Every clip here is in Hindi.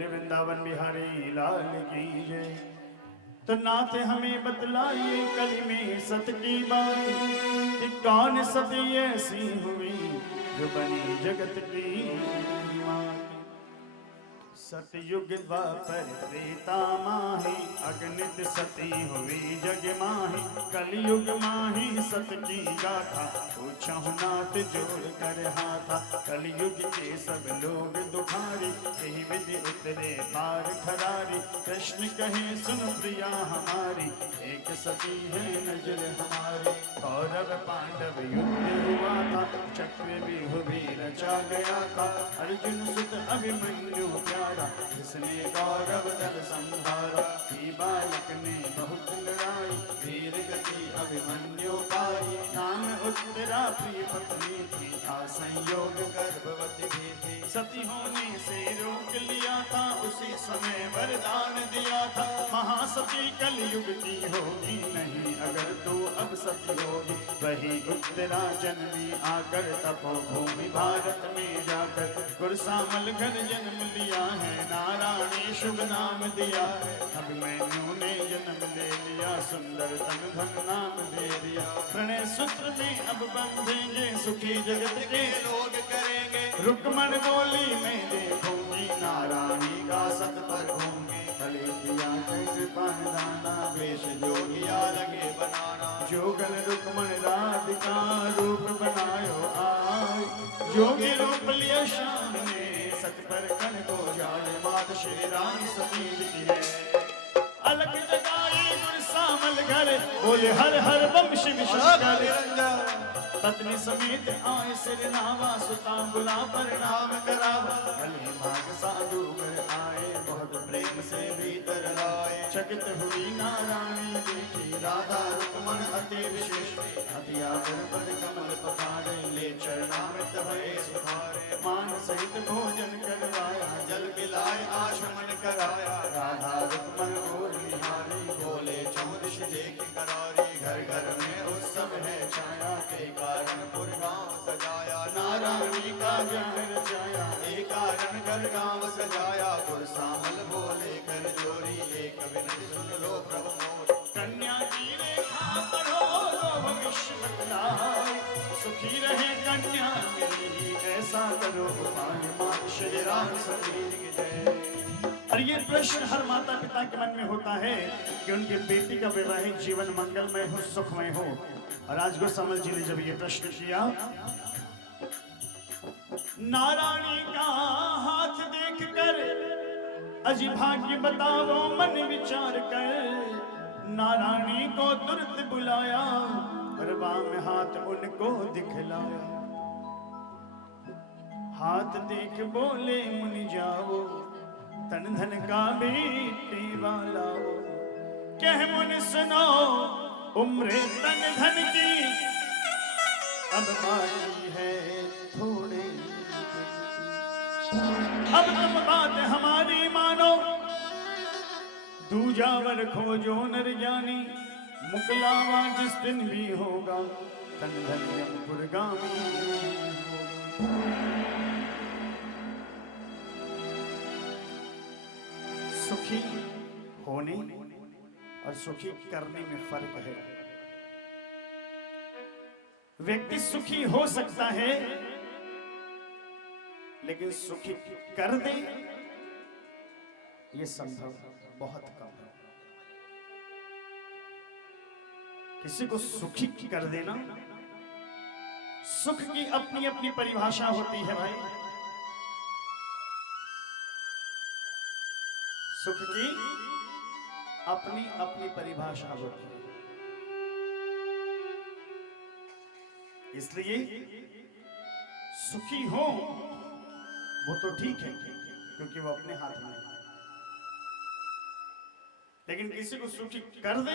बोले वृंदावन बिहारी लाल की जय। तो नाथ हमें बतलाइए कली में सत की बात, कि कौन सती ऐसी हुई जो बनी जगत की मात। सतयुग द्वापर त्रेता माही, अगणित सती हुई जग माही। कलयुग माही सत की गाथा, पूछहु नाथ जोड़ कर हाथा। कलयुग के सब लोग दुखारी, यही विधि उतरे पार खरारी। कृष्ण कहे सुन प्रिया हमारी, एक सती है नजर हमारी। कौरव पांडव युद्ध हुआ था, चक्रव्यूह भी रचा गया था। अर्जुन सुत अभिमन्यु प्यारा, जिसने कौरव दल संहारा। ही बालक ने बहुत लड़ाई, वीर गति अभिमन्यु पाई। नाम उत्तरा प्रिय पत्नी थी, था संयोग गर्भवती भी थी। सती होने से रोक लिया था, उसी समय वरदान दिया था। महासती कलयुग की होगी नहीं, अगर तू अब सती होगी। वही उत्तरा जन्मी आकर, तपोभूमि भारत में जाकर। गुरसामल घर जन्म लिया है, नारायणी शुभ नाम दिया है। अभिमन्यु ने जन्म ले लिया, सुंदर तन धन नाम दे दिया। प्रणय सूत्र में अब बंधेंगे, सुखी जगत के लोग करेंगे। रुक्मण बोली मैं देखूंगी, नारायणी का सत पर होंगे। कले दिया कृपा दाना, वेश जोगिया लगे बनाना। जोगन रुक्मण राधिका, रूप बनायो आय। जोगी रूप लिया शाम ने, सत पर कन को जाले। मात श्री राम सती की है, अलग जगाई गुरसामल घर। बोले हर हर बम शिव शंकर। पत्नी समेत आए सिर नावा, सुता बुला प्रणाम करावा। गले भाग साधु घर आए, बहुत प्रेम से भीतर आए। चकित हुई नारायणी देखी, राधा रुक्मण अति विशेष। हथिया पर कमल पखारे, ले चरणामृत भये सुधारे। मान सहित भोजन करवाया, जल पिलाए आचमन कराया। राधा रुक्मण बोल बिहारी, बोले चौदिश देख करारी। घर घर में उत्सव है छाया, के कारण पुर गाँव सजाया। नारायणी का ज्ञान रचाया, एक कारण घर गाँव सजाया। गुरसामल बोले कर जोरी, एक विनती सुन लो प्रभु मोर। कन्या की रेखा पढ़ो लोभ विश्व बतलाए, सुखी रहे कन्या मेरी, ऐसा करो उपाय। मात श्री राम सती की जय। और ये प्रश्न हर माता पिता के मन में होता है कि उनके बेटी का वैवाहिक जीवन मंगलमय हो, सुखमय हो। और आज गुरसामल जी ने जब ये प्रश्न किया, नारायणी का हाथ देखकर अजी भाग्य बताओ मन विचार कर। नारायणी को तुरंत बुलाया, और वाम हाथ उनको दिखलाया। हाथ देख बोले मुनि जाओ, तन धन का बेटी वाला। कह मुनि सुनो उम्र तन धन की, अब बाकी है थोड़े। अब तुम बात हमारी मानो, दूजावर खोजो नर ज्ञानी। मुकलावा जिस दिन भी होगा, तन धन यमपुरगामी। सुखी होने और सुखी करने में फर्क है। व्यक्ति सुखी हो सकता है, लेकिन सुखी कर दे ये संभव बहुत कम है। किसी को सुखी कर देना, सुख की अपनी अपनी परिभाषा होती है भाई। सुख की अपनी अपनी परिभाषा होती है। इसलिए सुखी हो वो तो ठीक है, क्योंकि वो अपने हाथ में है। लेकिन किसी को सुखी कर दे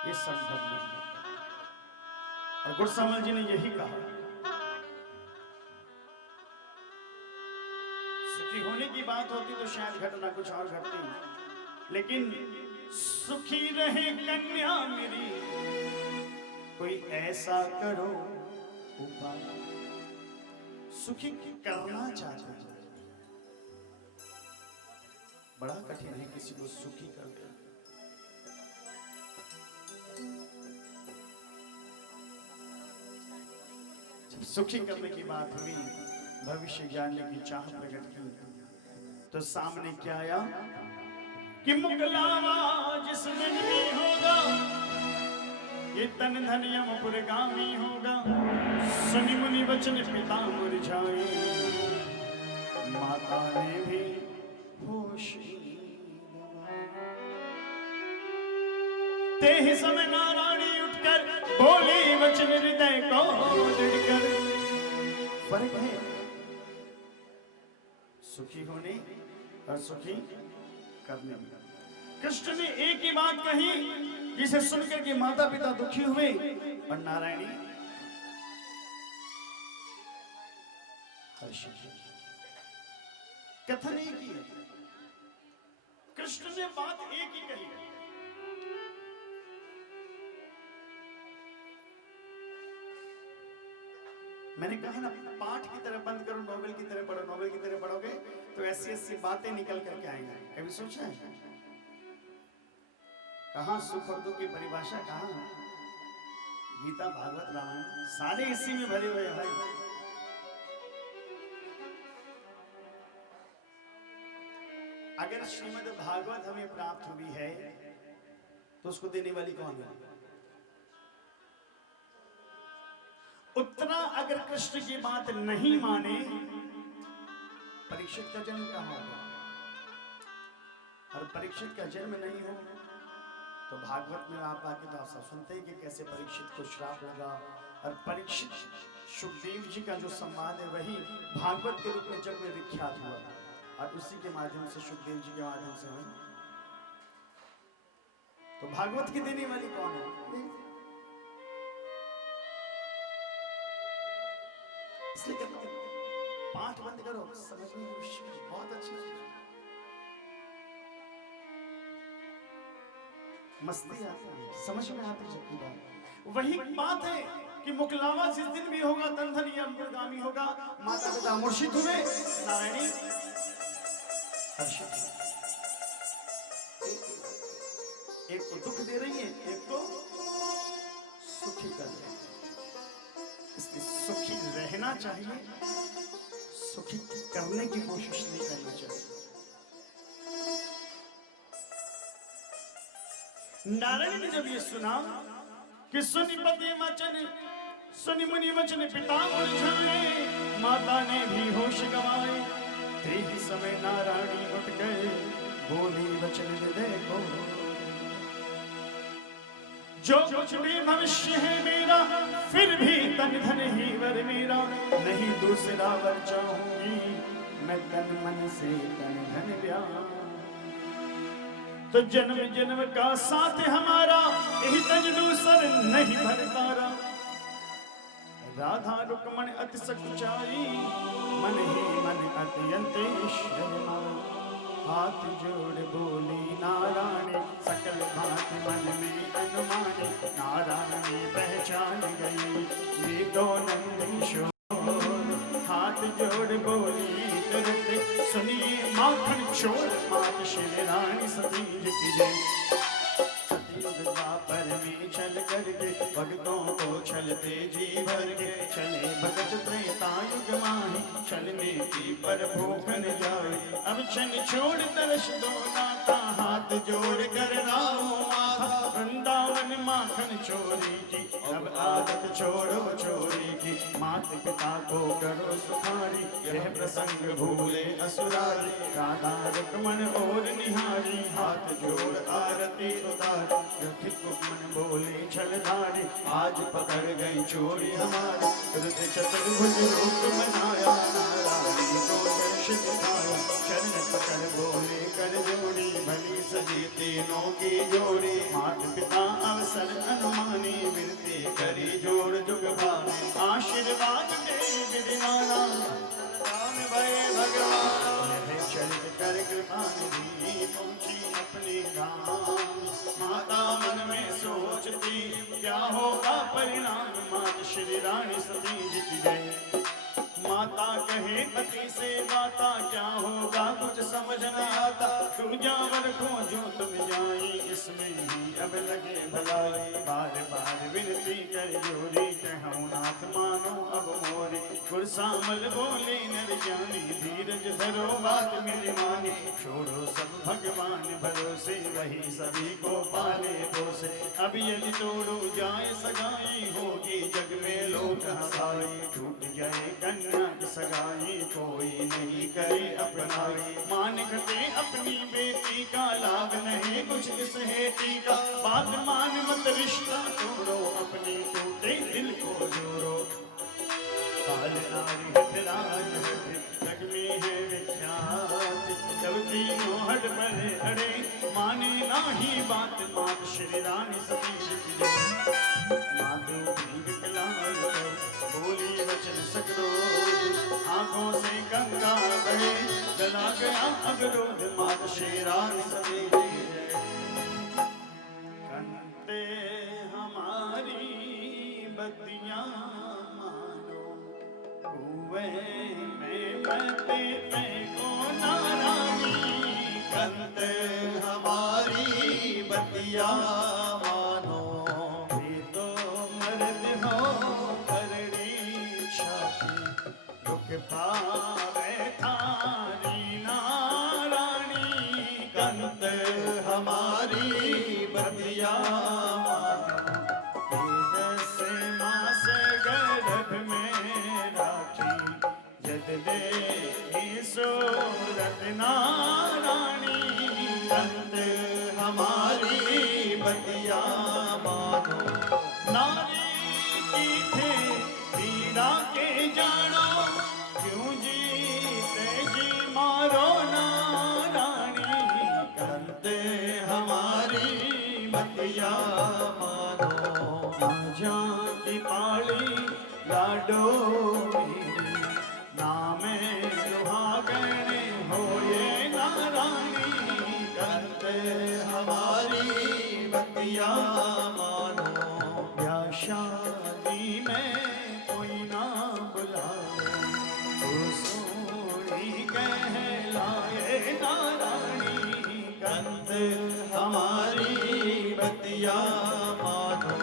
ये संभव नहीं है। और गुरसामल जी ने यही कहा, सुखी होने की बात होती तो शायद घटना कुछ और घटती, लेकिन सुखी रहे कन्या मेरी, कोई ऐसा करो उपाय। सुखी करना चाहते हैं, बड़ा कठिन है किसी को सुखी कर देना। जब सुखी करने की बात हुई, भविष्य जानने की चाह प्रकट की, तो सामने क्या आया कि मुगलावा जिस दिन भी होगा ये तन धन यमपुरगामी होगा। सुनि मुनि वचन पिता मुरझाए, माता ने भी होश। ते ही समय नारायणी उठकर बोली वचन हृदय को दृढ़कर। फर्क है सुखी होने और सुखी करने में। कृष्ण ने एक ही बात कही जिसे सुनकर के माता पिता दुखी हुए, और नारायणी हर्षित। कथन एक ही है, कृष्ण ने बात एक ही कही। मैंने कहा ना, पाठ की तरह बंद करो, नोवेल की तरह पढ़ो। नोवेल की तरह पढ़ोगे तो ऐसी ऐसी बातें निकल करके आएंगी। कभी सोचा है कहां सुख और दुख की परिभाषा कहां? गीता, भागवत, रामायण सारे इसी में भरे हुए हैं भाई। अगर श्रीमद् भागवत हमें प्राप्त हुई है तो उसको देने वाली कौन है? उतना अगर कृष्ण की बात नहीं माने, परीक्षित का जन्म कहां होगा? और परीक्षित का जन्म नहीं हो तो भागवत में आप आके तो आप सब सुनते हैं कि कैसे परीक्षित को श्राप लगा। और परीक्षित सुखदेव जी का जो संवाद है वही भागवत के रूप में जग में विख्यात हुआ, और उसी के माध्यम से सुखदेव जी के माध्यम से हुई। तो भागवत की देने वाली कौन है? इसलिए कहता हूं पाठ बंद करो, समझने की कोशिश करो, बहुत अच्छी चीज है। मस्ती आती है, समझ में आती जबकि बात वही बात है कि मुकलावा जिस दिन भी होगा तन धन यमपुरगामी होगा। माता पिता मूर्छित हुए, नारायणी हर्षित। एक को दुख दे रही है, एक को सुखी कर रही है। इसलिए सुखी रहना चाहिए, सुखी करने की कोशिश नहीं करना चाहिए। नारायण ने जब ये सुना कि सुनि पति वचन, सुनि मुनि वचन पिता मुरझाए, माता ने भी होश गंवाए, ते ही समय नारायणी उठ गए, बोली वचन हृदय को। जो कुछ भी भविष्य है मेरा, फिर भी तन धन ही वर मेरा, नहीं दूसरा वर चाहूंगी, मैं तन मन से तन धन ब्याह। तो जन्म जन्म का साथ हमारा, यही तज दूसर नहीं भरतारा। राधा रुक्मण अति सकुचाई, मन ही मन अत्यंत शर्मा। हाथ जोड़ बोली नारायणी, सकल भांति मन में अनुमानी, नारायणी पहचान गई ये दो नंद किशोर। हाथ जोड़ बोली करते सुनिए माखन चोर, मात श्री रानी सती की जय। सतयुग द्वापर में चल करके भक्तों को छलते जी भर के, चले भगत त्रेता युग माही, चलने की पर भूख न जाए। अब छन छोड़ तरस दो नाता, हाथ जोड़ कर राओ माथा। वृंदावन माखन चोरी की, अब आदत छोड़ो चोरी की। माता पिता को करो सुखारी, यह प्रसंग भूले असुरारी। राधा रुक्मण और निहारी, हाथ जोड़ आरती उतारी। मन बोले छलधारी, आज पकड़ गई चोरी हमारी। कृत चतुर्भुज रूप बनाया, नारायणी को दर्श दिखाया। चरण पकड़ बोले कर जोड़ी, भली सजी तीनों की जोड़ी। मात पिता अवसर अनुमानी, विनती करी जोड़ जुग भानी। आशीर्वाद दे विधिमाना, राम भय भगवान। चरित कर कृपा निधि, पहुंची अपने धाम। माता मन में सोचती, क्या होगा परिणाम। मात श्री रानी सती जी की जय। माता कहे पति से बाता, क्या होगा कुछ समझ न आता। जावर को जो तुम जाई, इसमें ही अब लगे भलाई। बार बार विनती कर जोरी, कहूँ नाथ मानो अब मोरी। गुरसामल बोले नर जानी, धीरज धरो बात मेरी मानी। छोड़ो सब भगवान भरोसे, वही सभी को पाले पोसे। अब यदि तोड़ो जाए सगाई, होगी जग में लोक हसाई। टूट जाए कन्या की सगाई, कोई नहीं करे अपनाई। मान घटे अपनी बेटी का, लाभ नहीं कुछ इस हेती का। बात मान मत रिश्ता तोड़ो, अपनी टूटे दिल को जोड़ो। काल नारी हटराज हट, जग में है विख्यात। जब तीनों हट पर अड़े, माने नाही बात। मात श्री रानी सती माधो विकलाल बोली वचन सकरो। आंखों से गंगा बहे, जला गया अवरोध। मात श्री रानी सती कंते हमारी बत्तियां मानो, कुएं में बहते पे को नारानी। कंते हमारी बत्तियां मानो, भी तो मर्द हो करड़ी छाती। दुख पावे थारी नारानी, कंते हमारी बत्तियां मानो। वेद से माँ से गर्भ में राखी, जद देगी सूरत नारानी। कंते हमारी बत्तियां मानो। नारी की थे पीड़ा के जानो, क्यों जीते जी मारो नारानी। कंते हमारी बत्तियां मानो। राजा की पाली लाडो मेरी, नामे सुहागन होए नारानी। कंते हमारी बत्तियां मानो। ब्याह शादी में कोई ना बुलाए, तो सोनी कहलाए नारानी। कंते हमारी बत्तियां मानो।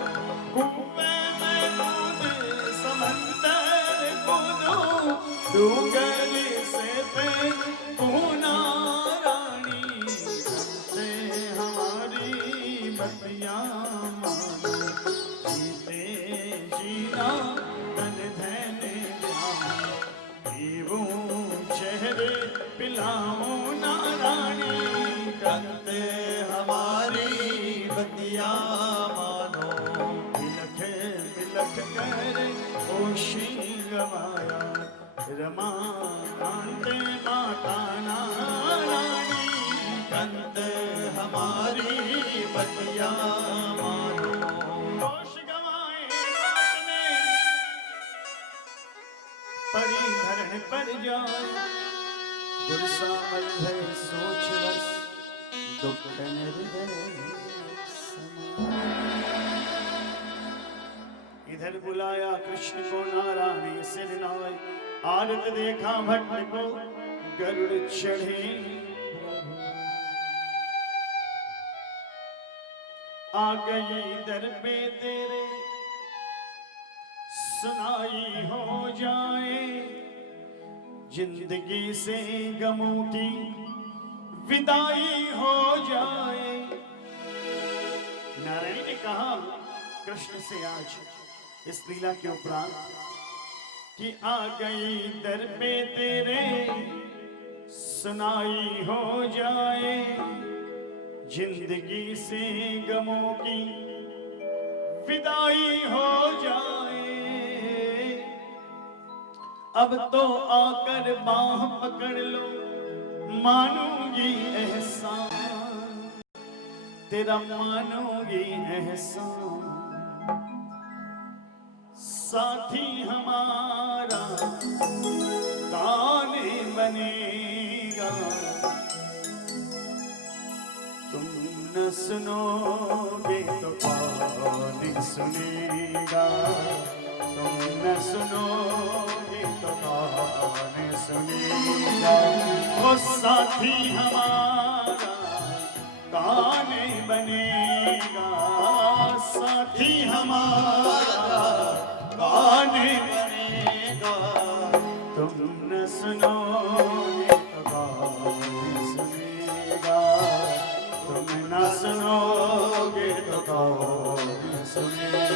कुएं में कूद समंदर कूदो, डूंगर से पे नारानी। कंते हमारी बत्तियां मानो। जीते जीना धन धन ध्यान, पीवूं चेहरे पिलाऊं नारानी। कंते हमारी बत्तियां मानो। बिलख बिलख कर होशी गवाया, रमा कांते माता नारानी। कंते हमारी बत्तियां मानो। होश गवाए बात में, पड़ी धरण पर जाए। गुरसामल है सोच बस, दुख हृदय समाए। इधर बुलाया कृष्ण को नारायण सिर नाय, आरत देखा भट्ट को गरुड़ चढ़े। आ गई दर पे तेरे, सुनाई हो जाए। जिंदगी से गमों की विदाई हो जाए। नारायण ने कहा कृष्ण से आज इस लीला के उपरांत कि आ गई दर पे तेरे, सुनाई हो जाए। जिंदगी से गमों की विदाई हो जाए। अब तो आकर बाह पकड़ लो, मानूंगी एहसान तेरा, मानूंगी एहसान। साथी हमारा ताने बनेगा, तुम न सुनोगे तो कौन सुनेगा। तुम न सुनोगे तो कौन सुनेगा। वो साथी हमारा गाने बनेगा साथी हमारा, गाने बनेगा। तुम न सुनोगे तो कौन सुनेगा, तुम न सुनोगे तो कौन सुनेगा।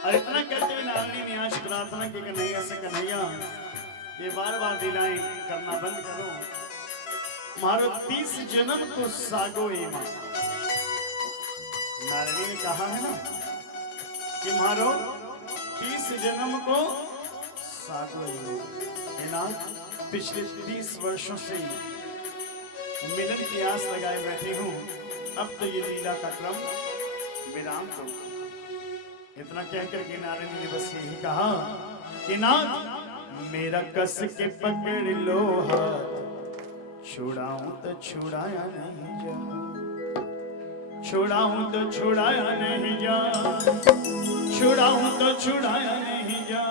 और इतना कहते हुए नारनी ने आज प्रार्थना की कन्हैया से, कन्हैया ये बार बार लीलाएं करना बंद करो, मारो 30 जन्म को सागो मां। नारनी ने कहा है ना कि मारो 30 जन्म को सागो मां। पिछले 30 वर्षों से मिलन की आस लगाए बैठे हूं, अब तो ये लीला का क्रम विराम करो। इतना कहकर के नारायण ने बस यही कहा कि नाथ मेरा कस के पकड़ लो हाथ, छुड़ाऊं तो छुड़ाया नहीं जा, छुड़ाऊं तो छुड़ाया नहीं जा, छुड़ाऊं तो छुड़ाया नहीं जा।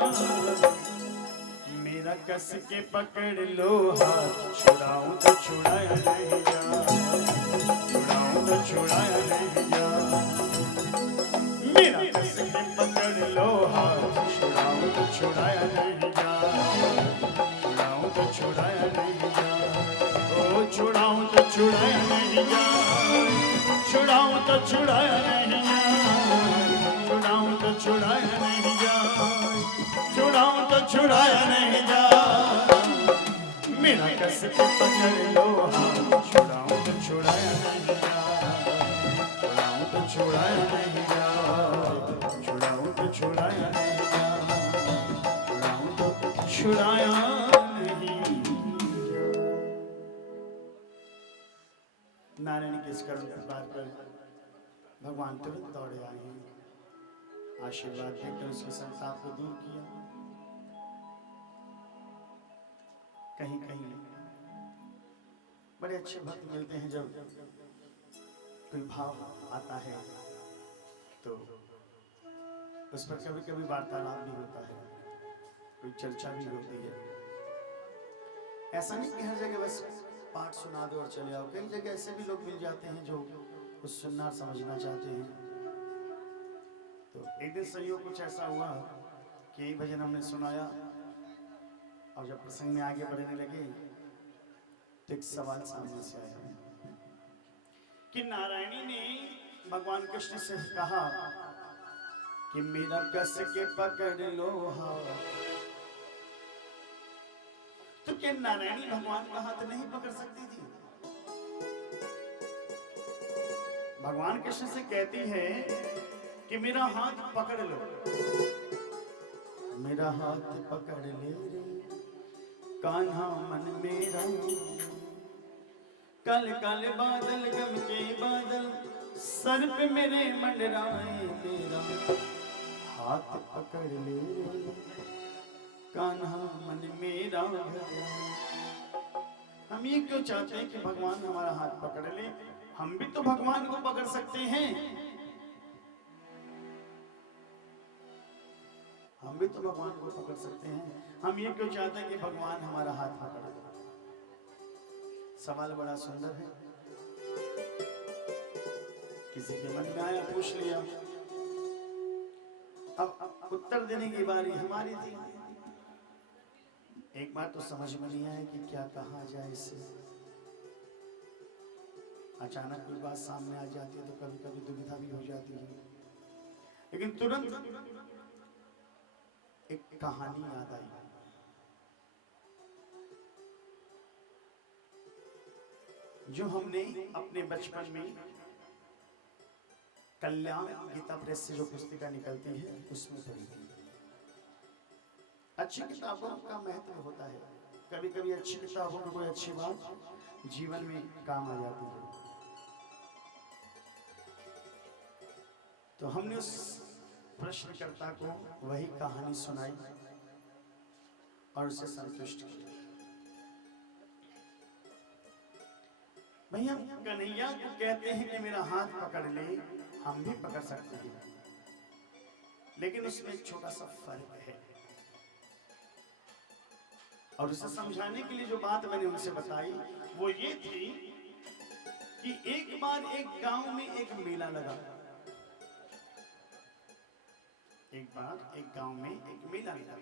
मेरा कस के पकड़ लो हाथ, छुड़ाऊं तो छुड़ाया नहीं जा, छुड़ाऊं तो छुड़ाया नहीं जा। मेरा कस के पकड़ लो हाथ, छुड़ाऊं तो छुड़ाया नहीं जा, छुड़ाऊं तो छुड़ाया नहीं जा। ओ छुड़ाऊं तो छुड़ाया नहीं जा, छुड़ाऊं तो छुड़ाया नहीं जा, छुड़ाऊं तो छुड़ाया नहीं जा, छुड़ाऊं तो छुड़ाया नहीं जा। मेरा कस के पकड़ लो हाथ, छुड़ाऊं तो छुड़ाया नहीं जा, छुड़ाऊं तो छुड़ाया नहीं जा, छुड़ाऊं तो छुड़ाया नहीं जा, छुड़ाऊं तो छुड़ाया नहीं जा। नारायण के इस करुण प्रकार पर भगवान तुरंत दौड़े आए, आशीर्वाद देकर उसके संताप को दूर किया। कहीं कहीं बड़े अच्छे भक्त मिलते हैं, जब कोई भाव आता है तो उस पर कभी कभी वार्तालाप भी होता है, कोई चर्चा भी होती है। ऐसा नहीं कि हर जगह बस पाठ सुना दो और चले आओ, कई जगह ऐसे भी लोग मिल जाते हैं जो कुछ सुनना समझना चाहते हैं। तो एक दिन संयोग कुछ ऐसा हुआ कि एक भजन हमने सुनाया और जब प्रसंग में आगे बढ़ने लगे तो एक सवाल सामने से आया कि नारायणी ने भगवान कृष्ण से कहा कि मेरा कस के पकड़ लो हाथ। तो क्या नारायणी भगवान का हाथ नहीं पकड़ सकती थी? भगवान कृष्ण से कहती है कि मेरा हाथ पकड़ लो, मेरा हाथ पकड़ ले रे कान्हा मन मेरा। कल कल बादल गम के बादल सर पे मेरे मंडराए, मेरा हाथ पकड़ ले रे कान्हा मन मेरा। हम ये क्यों चाहते हैं कि भगवान हमारा हाथ पकड़ ले? हम भी तो भगवान को पकड़ सकते हैं, हम भी तो भगवान को पकड़ सकते हैं। हम ये क्यों चाहते हैं कि भगवान हमारा हाथ पकड़े? सवाल बड़ा सुंदर है, किसी के मन में आया पूछ लिया, अब उत्तर देने की बारी हमारी थी। एक बार तो समझ में नहीं आया कि क्या कहा जाए इससे। अचानक कोई बात सामने आ जाती है तो कभी कभी दुविधा भी हो जाती है, लेकिन तुरंत एक कहानी याद आई। जो हमने अपने बचपन में कल्याण गीता प्रेस से जो पुस्तिका निकलती है उसमें पढ़ी थी। अच्छी किताबों का महत्व होता है, कभी कभी अच्छी किताबों में कोई अच्छी बात जीवन में काम आ जाती है। तो हमने उस प्रश्नकर्ता को वही कहानी सुनाई और उसे संतुष्ट किया। भैया कन्हैया को कहते हैं कि मेरा हाथ पकड़ ले, हम भी पकड़ सकते हैं, लेकिन उसमें एक छोटा सा फर्क है। और उसे समझाने के लिए जो बात मैंने उनसे बताई वो ये थी कि एक बार एक गांव में एक मेला लगा। एक बार एक गांव में एक मेला लगा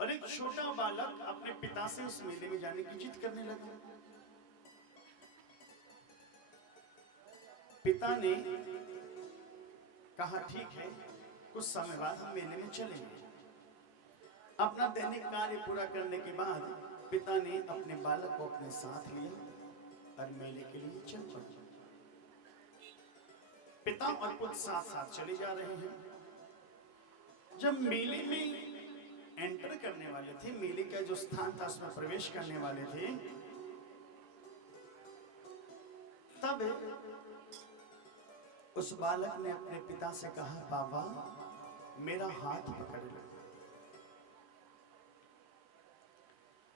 और एक छोटा बालक अपने पिता से उस मेले में जाने की जिद करने लगा। पिता ने कहा ठीक है, कुछ समय बाद हम मेले में चलेंगे। अपना दैनिक कार्य पूरा करने के बाद पिता ने अपने बालक को अपने साथ लिया और मेले के लिए चल पड़े। पिता और पुत्र साथ साथ चले जा रहे हैं। जब मेले में एंटर करने वाले थे, मेले का जो स्थान था उसमें प्रवेश करने वाले थे, तब उस बालक ने अपने पिता से कहा, पापा मेरा हाथ पकड़ लो।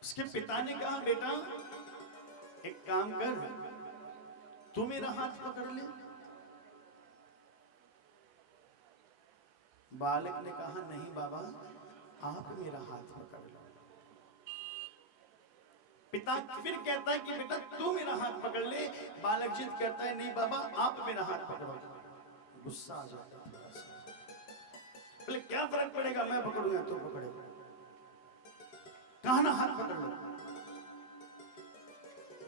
उसके पिता ने कहा, बेटा एक काम कर, तू मेरा हाथ पकड़ ले। बालक ने कहा, नहीं बाबा, आप मेरा हाथ पकड़ लो। पिता फिर कहता है कि बेटा तू मेरा हाथ पकड़ ले। बालक जिद करता है, नहीं बाबा आप मेरा हाथ पकड़ो। गुस्सा आ जाता है थोड़ा सा, बोले क्या फर्क पड़ेगा, मैं पकड़ूंगा तू पकड़ेगा, कहा ना हाथ पकड़ लो।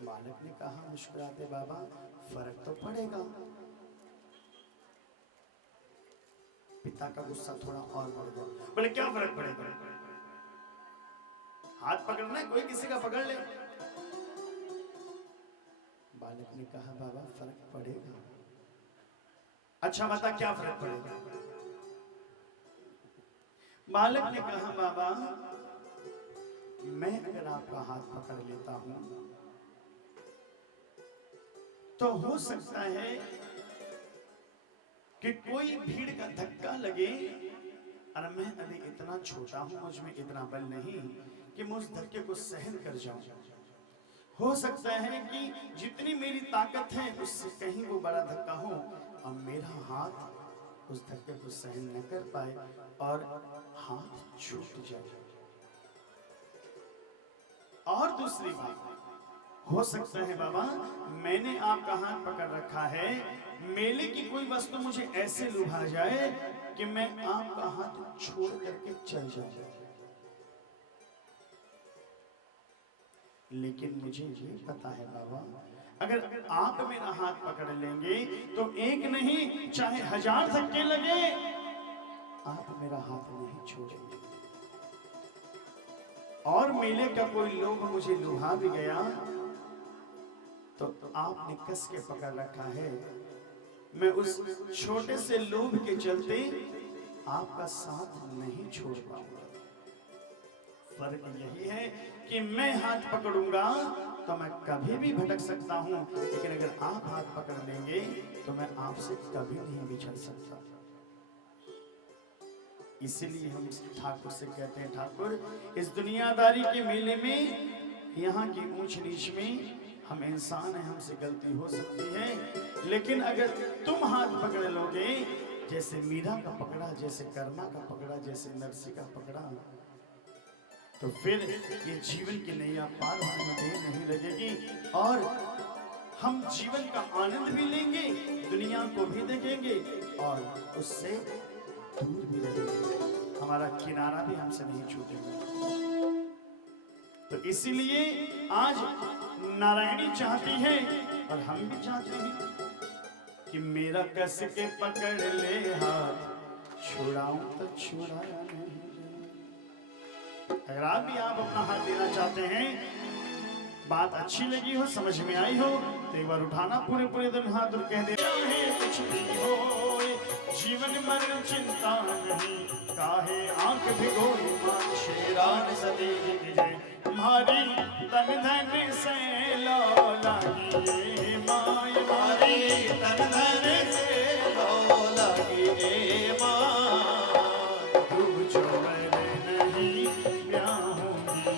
बालक ने कहा मुस्कुराते, बाबा फर्क तो पड़ेगा। पिता का गुस्सा थोड़ा और बढ़ गया, बोले क्या फर्क पड़ेगा, हाथ पकड़ना है, कोई किसी का पकड़ ले। बालक ने कहा, बाबा फर्क पड़ेगा। अच्छा बता क्या फर्क पड़ेगा। बालक ने कहा, बाबा मैं अगर आपका हाथ पकड़ लेता हूं तो हो सकता है कि कोई भीड़ का धक्का लगे और मैं अभी इतना छोटा हूं, मुझ में इतना बल नहीं कि मैं उस धक्के को सहन कर जाऊं। हो सकता है कि जितनी मेरी ताकत है उससे कहीं वो बड़ा धक्का हो और मेरा हाथ उस धक्के को सहन न कर पाए और हाथ छूट जाए। और दूसरी बात, हो सकता है बाबा मैंने आपका हाथ पकड़ रखा है, मेले की कोई वस्तु मुझे ऐसे लुभा जाए कि मैं आपका हाथ छोड़ करके चल जाऊं, लेकिन मुझे ये पता है बाबा अगर आप मेरा हाथ पकड़ लेंगे तो एक नहीं चाहे 1000 धक्के लगे आप मेरा हाथ नहीं छोड़ेंगे। और मेले का कोई लोभ मुझे लुभा भी गया तो आपने कस के पकड़ रखा है, मैं उस छोटे से लोभ के चलते आपका साथ नहीं छोड़ पाऊंगा। फर्क यही है कि मैं हाथ पकड़ूंगा तो मैं कभी भी भटक सकता हूं, लेकिन अगर आप हाथ पकड़ लेंगे तो मैं आपसे कभी नहीं बिछड़ सकता। इसीलिए हम ठाकुर से कहते हैं, ठाकुर इस दुनियादारी के मेले में, यहाँ की ऊंच नीच में हम इंसान हैं, हमसे गलती हो सकती है, लेकिन अगर तुम हाथ पकड़ लोगे, जैसे मीरा का पकड़ा, जैसे कर्मा का पकड़ा, जैसे नरसी का पकड़ा, तो फिर ये जीवन की नैया पार होने में देर नहीं लगेगी और हम जीवन का आनंद भी लेंगे, दुनिया को भी देखेंगे और उससे दूर भी रहेंगे, हमारा किनारा भी हमसे नहीं छूटेगा। तो इसीलिए आज नारायणी चाहती है और हम भी चाहते हैं कि मेरा कस के पकड़ ले हाथ, छुड़ाऊं तो छुड़ा नहीं। अगर आप भी आप अपना हाथ देना चाहते हैं, बात अच्छी लगी हो, समझ में आई हो तो एक बार उठाना पूरे पूरे दिन हाथ और कह दे, चाहे कुछ भी हो जीवन मरण चिंता नहीं, काहे आंख भिगोई मान शेरान सतेज की जय। तुम्हारी तन धन से लो लागी माय, मारी तन धन से लो लागी माय, तू जो मेरे नहीं ब्याहूंगी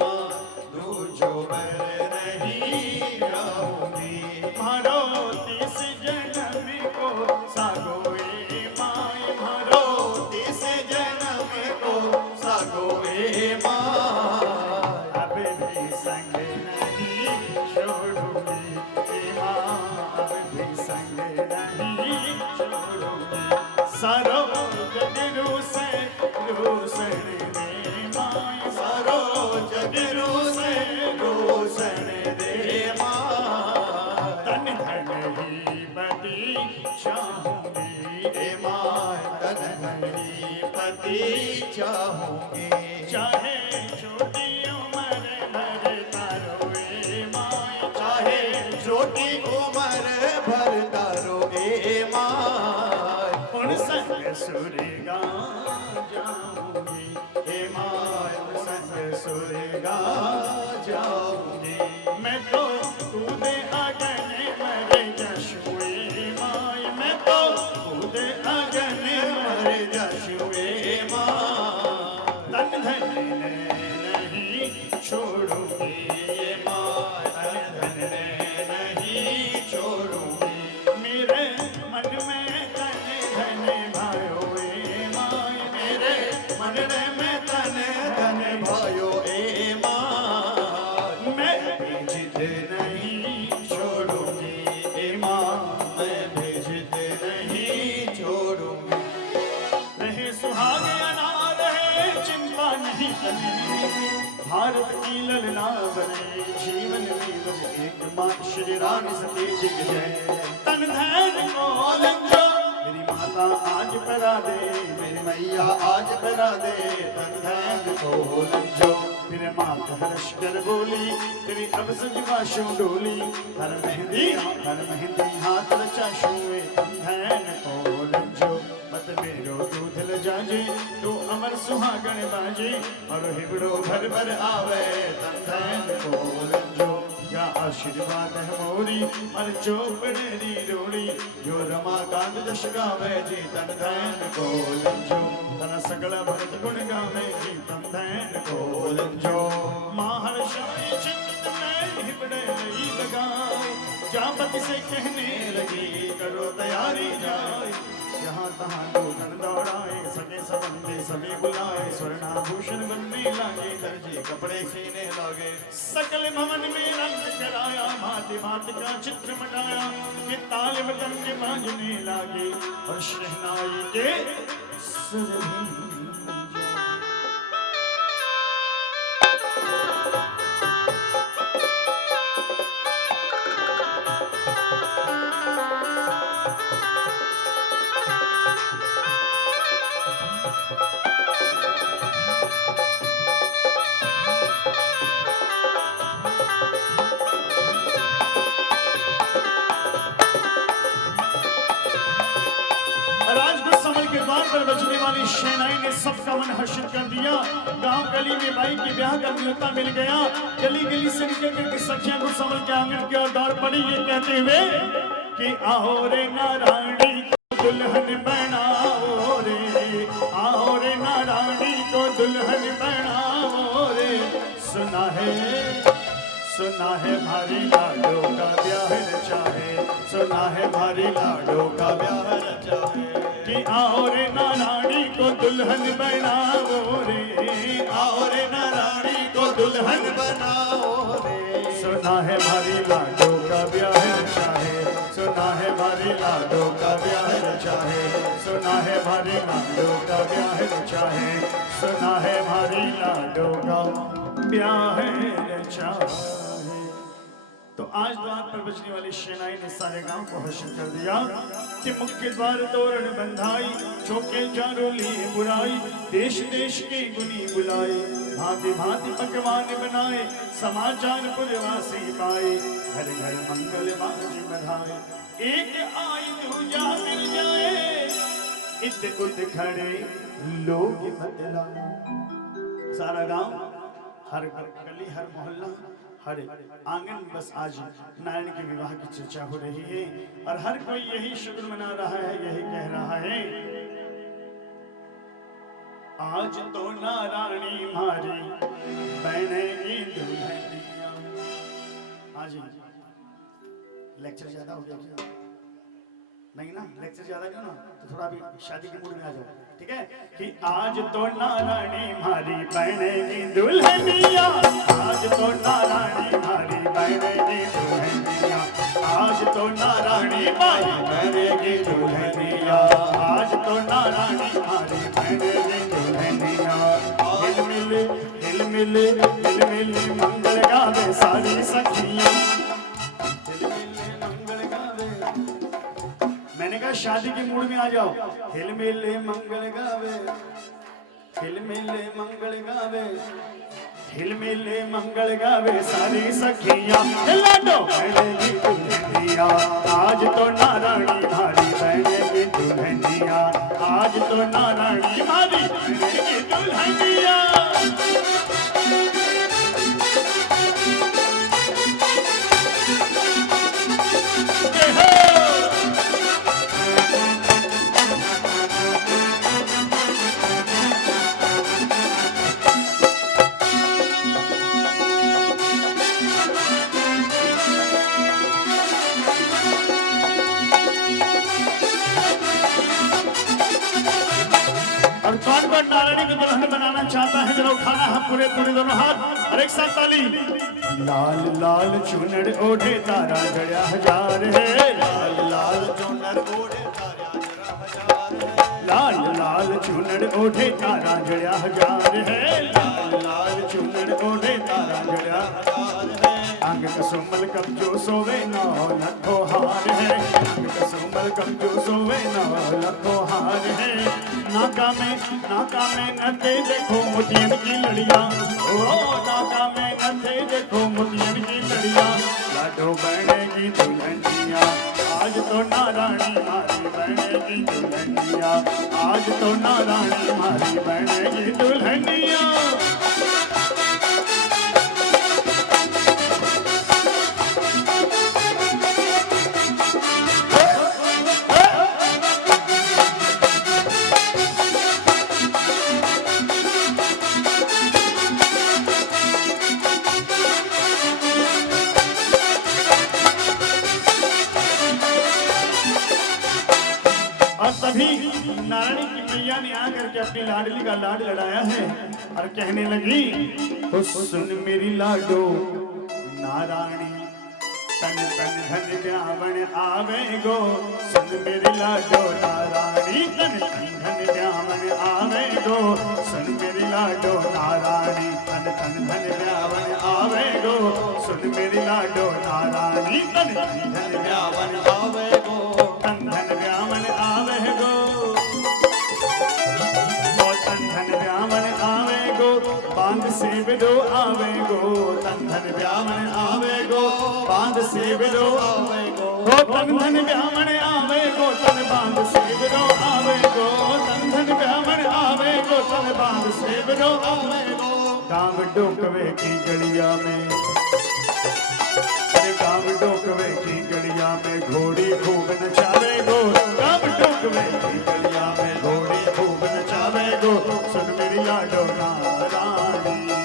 माँ, तू जो मेरे नहीं ब्याहूंगी, मारो तीस जन्म को सागोए माय, मारो तीस जन्म को सागोए माय, अब भी संग नहीं छोड़ूंगी माँ, अब भी संग नहीं छोड़ूंगी, सारो जग रूसे रूसन दे माय, सारो जग रूसे रूसन दे माय, तन धन ही पति चाहूंगी माय, तन धन ही पति चाहूंगी, चाहे छोटी उम्र भरता रोए माय, चाहे छोटी उम्र भरता रोए माय, उन संग सुरेगा जाऊंगी हे माय, उन संग सुरेगा जाऊंगी, मैं तो कूदे अगन मरे जशुए माय, मैं तो कूदे अगन मरे जशुए माय, तन धन नहीं छोड़ूंगी ये माय, तन धन नहीं छोड़ूंगी, मेरे मन में तन धन भायो ए माय, मेरे मन में तन धन भायो ए माय, मैं भी जिद नहीं छोड़ूंगी ए माय, मैं भी जिद नहीं छोड़ूंगी, रहे सुहाग अनार है चिंता नहीं करनी, भारत की ललना बने जीवन में तुम एक माँ, श्री राम सतेज की जय। तन धन को लंजो मेरी माता आज परा दे, मेरी मैया आज परा दे, तन धन को लंजो मेरे माता हर्ष कर बोली, तेरी अब सजवाशो डोली, हर मेहंदी हाथ रचा छुए, तन धन को लंजो मत मेरो दूध ल जाजे, तो अमर सुहागन बाजे, और हिबड़ो भर भर आवे, तन धन को लंजो, या आशीर्वाद है मोरी और चोपड़ेरी डोरी, जो रमाकांत जश गावे जी, तन धन को लंजो, तन सगला भरत गुण गावे जी, तन धन को लंजो, महर्षि चित्त में हिबड़े नहीं लगाए, जापति से कहने लगी करो तैयारी जाए, यहाँ तहाँ लोगन दौड़ाए, सके सबंदे सभी बुलाए, स्वर्णाभूषण बनने लागे, दर्जी कपड़े सीने लागे, सकल भवन में रंग कराया, भांति भांति का चित्र मटाया, कि ताल मृदंग बाजने लागे, और शहनाई के सुर पर बजने वाली शहनाई ने सबका मन हर्षित कर दिया, गांव गली में बाई के ब्याह का न्योता मिल गया, गली गली से निकल करके सखियां को संभल के आंगन की ओर दौड़ पड़ी, ये कहते हुए कि आओ रे नारायणी को दुल्हन बनाओ रे, आओ रे नारायणी को दुल्हन बनाओ रे, सुना है भारी लाडो का ब्याह रचाए, सुना है भारी लाडो का ब्याह रचाए, कि आओ रे नारायणी को दुल्हन बनाओ रे, आओ रे नारायणी को दुल्हन बनाओ रे, सुना है भारी लाडो का ब्याह रचाए, सुना है भारी लाडो का ब्याह रचाए, सुना है भारी लाडो का ब्याह रचाए, सुना है भारी लाडो का ब्याह रचाए। तो आज द्वार पर बजने वाली शहनाई ने सारे गांव को हर्षित कर दिया कि मुख्य द्वार तोरण बंधाई, चौके चारों लिए बुराई, देश देश के गुनी बुलाई, भांति भांति पकवान बनाए, समाचार पुरवासी पाए, घर घर मंगल बाजी बधाए। एक आई दूजा मिल जाए, इत उत खड़े लोग बतलाए। सारा गांव, हर गली, हर मोहल्ला, हर आंगन बस आज नारायण के विवाह की चर्चा हो रही है और हर कोई यही शुक्र मना रहा है, यही कह रहा है, आज तो नारायणी मारी बहनेगी दुल्हनिया। आज लेक्चर ज्यादा हो गया नहीं ना, लेक्चर ज्यादा क्यों ना, तो थोड़ा भी शादी के मूड में आ जाओ, ठीक है। कि आज तो नारायणी मारी बहनेगी दुल्हनिया, आज तो नारायणी मारी बहनेगी दुल्हनिया, आज तो नारायणी मारी बहनेगी दुल्हनिया, आज तो नारायणी मारी बहनेगी दुल्हनिया। हिल मिल मंगल गावे सारी सखियां, मंगल गावे। मैंने कहा शादी के मूड में आ जाओ। हिल मिले मंगल गावे, हिल मिले मंगल गावे, हिल मिले मंगल गावे सारी सखियां, लाडो बहनेगी दुल्हनिया, आज तो नारायणी मारी बहनेगी दुल्हनिया, आज तो नारायणी मारी बहनेगी दुल्हनिया। नारायणी को दुल्हन बनाना चाहता है, जरा उठाना है पूरे दोनों हाथ और एक साथ ताली। लाल लाल चुनर ओढ़े तारा गया हजार है, लाल लाल चुनर ओढ़े तारा गया हजार है, लाल लाल चुनर ओढ़े तारा गया हजार है, लाल लाल चुनर ओढ़े तारा गया हजार है। अंग कसुमल कब्जो सोवे नौ लखो हार है, अंग कसुमल कब्जो सोवे नौ लखो हार है। नाका में नथे देखो मोतियन की लड़िया, ओ नाका में नथे देखो मोतियन की लड़िया, लाडो बहनेगी दुल्हनिया, आज तो नारायणी मारी बहनेगी दुल्हनिया, आज तो नारायणी मारी बहनेगी दुल्हनिया। तभी नारायणी की मैया ने आकर के अपनी लाडली का लाड लड़ाया है और कहने लगी, तो सुन मेरी लाडो नारायणी, तन तन धन ब्यावन आवे गो, सुन मेरी लाडो नारायणी, तन तन धन ब्यावन आवे गो, सुन मेरी लाडो नारायणी, तन तन धन ब्यावन आवे गो, सुन मेरी लाडो नारायणी, तन तन धन ब्यावन आवे गो, तन धन ब्यावन आवे गो, तन धन ब्यावन आवे गो, बांध से बिडो आवे गो, तन धन ब्यावन आवे गो, बांध से बिडो आवे गो, तन धन ब्यावन आवे गो, तन बांध से बिडो आवे गो, तन धन ब्यावन आवे गो, तन बांध से बिडो आवे गो। काम डोकवे की गलिया में, काम डोकवे की गलिया में घोड़ी खूब नचावे गो, काम डोकवे की गलिया में घोड़ी खूब नचावे गो, सुन मेरी लाडो नारायणी।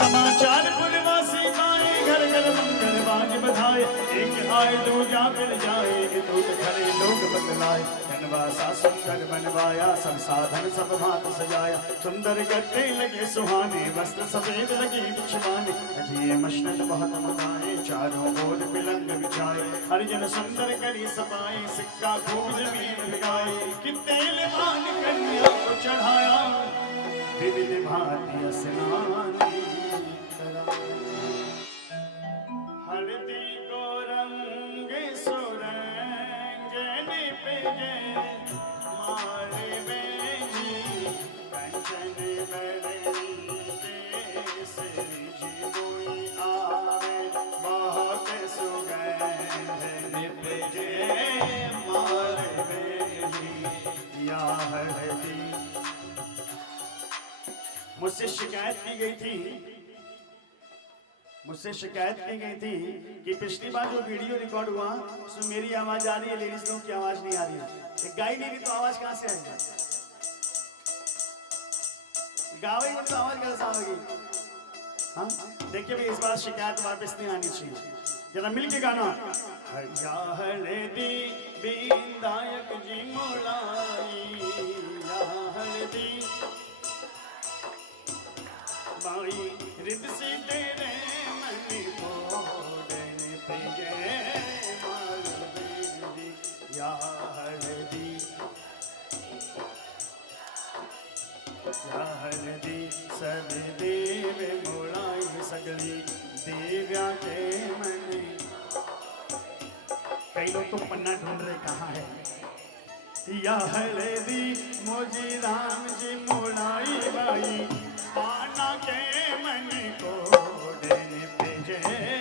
समाचार पुरवासी पाए, घर घर मंगल बाज बधाए, एक आए दूजा मिल जाए, दूत खड़े लोग बतलाए, बनवासा सुंदर बनवाया, सब साधन सब भात सजाया, सुंदर गद्दे लगे सुहाने, वस्त्र सफेद लगे बिछवाने, अजीय मशनत बहुत मकाने, चारों ओर बिलंग बिछाए, हरिजन सुंदर करी सफाई, सिक्का खूब जमीन भिगाए, कि तेल मान कन्या को चढ़ाया, विविध भांति स्नान कराया। हल्दी को रंग सुरंग निपजे मारे में जी, कंचन बरनी केसरी जी कोई आवे, बहुत सुगंध निपजे मारे में जी, या हल्दी। मुझसे शिकायत की गई थी कि पिछली बार जो वीडियो रिकॉर्ड हुआ उसमें मेरी आवाज आ रही है, लेडीज लोगों की आवाज नहीं आ रही है। एक गाई नहीं रही तो आवाज कहां से आएगी? गावे तो आवाज कहां से आएगी? हाँ, देखिए भाई, इस बार शिकायत वापस नहीं आनी चाहिए। जरा मिल के गाना। या हल्दी बिंदायक जी मोलाई, या हल्दी माई रिद से तेरे मन मोड़न पे जय माल बेदी, या हल्दी, या हल्दी सब देव मोड़ाई सगली देव्या के मन। कई लोग तो पन्ना ढूंढ रहे कहाँ है। या हल्दी मोजी राम जी मोड़ाई बाई, पाना के मन को देने पे जय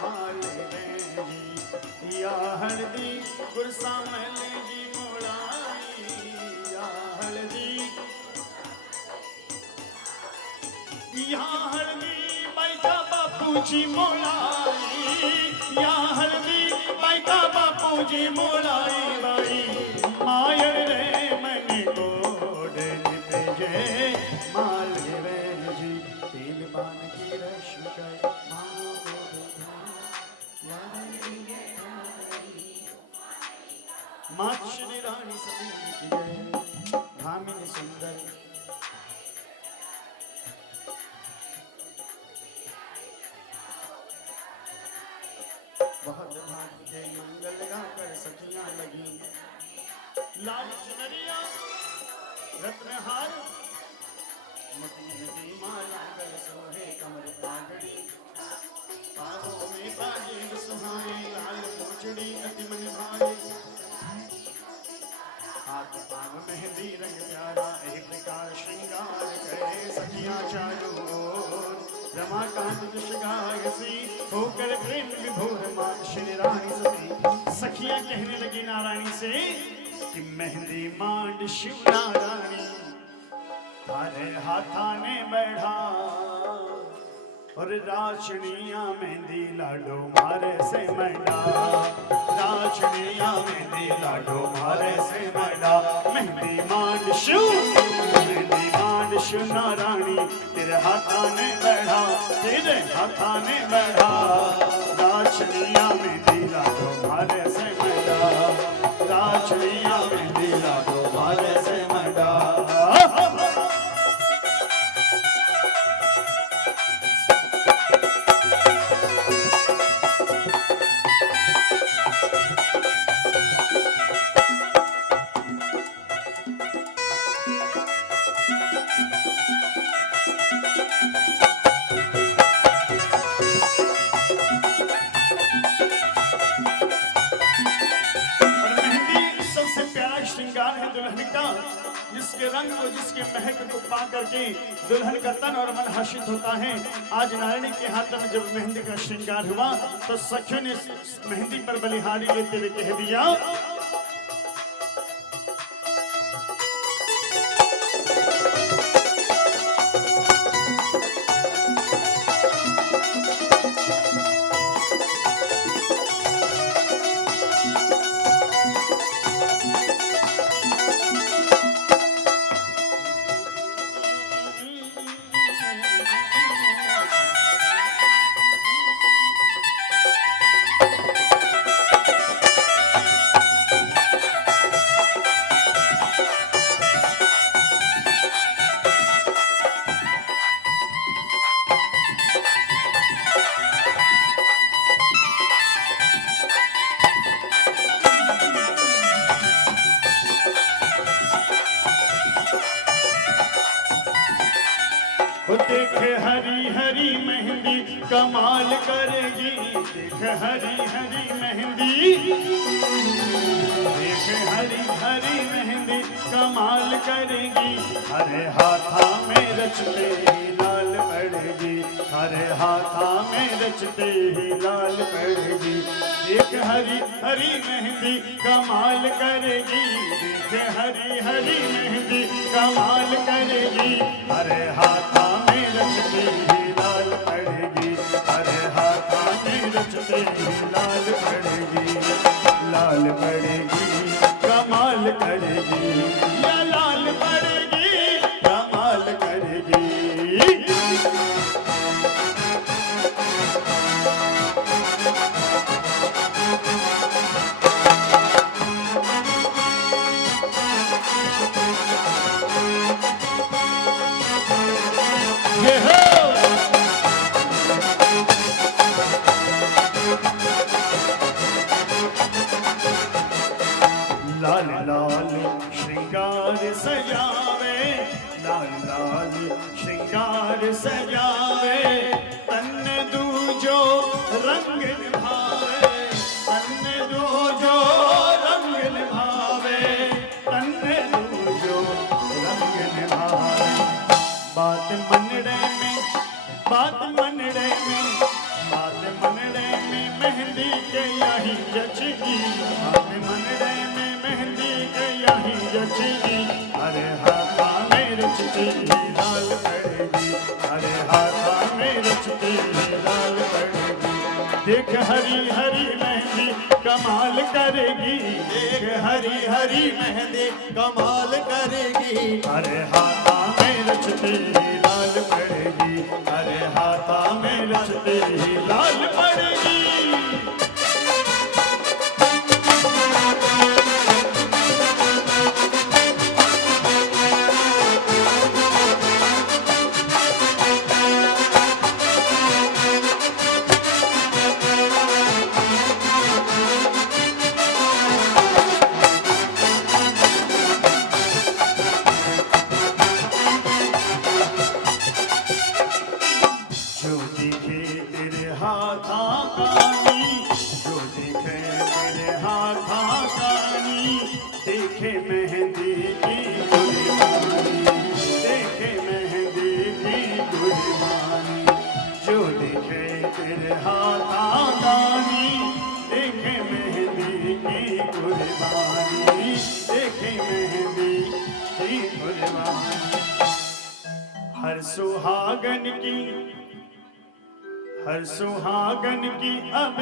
माल बेदी, या हल्दी गुरसामल जी मोड़ाई, या हल्दी, या हल्दी बैठा बापू जी मोड़ाई, या हल्दी बैठा बापू जी मोड़ाई बाई, मायर रे मन को देने पे जय माल जी, तेल पान की रश कर माँ श्री रानी सती की जय, भामिनी सुंदर। बहुत भाग्य के मंगल गाकर सखियां लगी, लाल चुनरिया रत्नहार, मोती माला कर सोहे कमर पागड़ी, पाँवों में बाजे सुहाए, लाल पोचड़ी अति मन भाए, हाथ पाँव मेहंदी रंग प्यारा, एक प्रकार श्रृंगार करे सखियां चारों ओर, रमाकांत जश गायसी होकर प्रेम विभोर मां श्री रानी सती। सखियां कहने लगी नारायणी से कि मेहंदी मांड शिव नारायणी, थारे हाथा ने बैठा, और राचनिया मेहंदी लाडो मारे से मंडा, राचनिया मेहंदी लाडो मारे से मंडा, मेहंदी मांड शिव, मेहंदी मांड शिव नारायणी, तेरे हाथा ने बैठा, तेरे हाथा ने बैठा, राचनिया मेहंदी लाडो मारे से मंडा, राचनिया मेहंदी लाडो मारे से मंडा। जिसके रंग और जिसके महक को पा करके दुल्हन का तन और मन हर्षित होता है। आज नारायणी के हाथ में जब मेहंदी का श्रृंगार हुआ तो सखियों ने मेहंदी पर बलिहारी लेते हुए कह दिया, कमाल करेगी। देख हरी हरी मेहंदी, देख हरी हरी मेहंदी कमाल करेगी। हरे हाथा में रचते ही लाल पड़ेगी, हरे हाथा में रचते ही लाल पड़ेगी। देख हरी हरी मेहंदी कमाल करेगी, देख हरी हरी मेहंदी कमाल करेगी। हरे हाथा में रचते ही लाल पड़ेगी, हरे हाथा में रचते ही लाल पड़ेगी। लाल पड़ेगी कमाल करेगी, या लाल पड़ेगी कमाल करेगी। लाल लाल श्रृंगार सजावे, लाल लाल श्रृंगार सजावे। तन दूजो रंग निभावे, तन दूजो रंग निभावे, तन दूजो रंग निभावे। बात मनड़े में, बात मनड़े में, बात मनड़े में मेहंदी के यही जचगी। बात मनड़े में मेहंदी के यही जचगी। हरे हाथा में रचती लाल पड़ेगी, हरे हाथा में रचती लाल पड़ेगी। देख हरी हरी मेहंदी कमाल करेगी, देख हरी हरी मेहंदी कमाल करेगी। हरे हाथा में रचती लाल पड़ेगी, हरे हाथा में रचती लाल पड़ेगी। जो दिखे तेरे हाथा कानी, जो दिखे तेरे हाथा कानी। देखे मेहंदी की कुर्बानी, देखे मेहंदी की कुर्बानी। जो दिखे तेरे हाथा कानी, देखे मेहंदी की कुर्बानी, देखे मेहंदी की कुर्बानी। हर सुहागन की, हर सुहागन की अब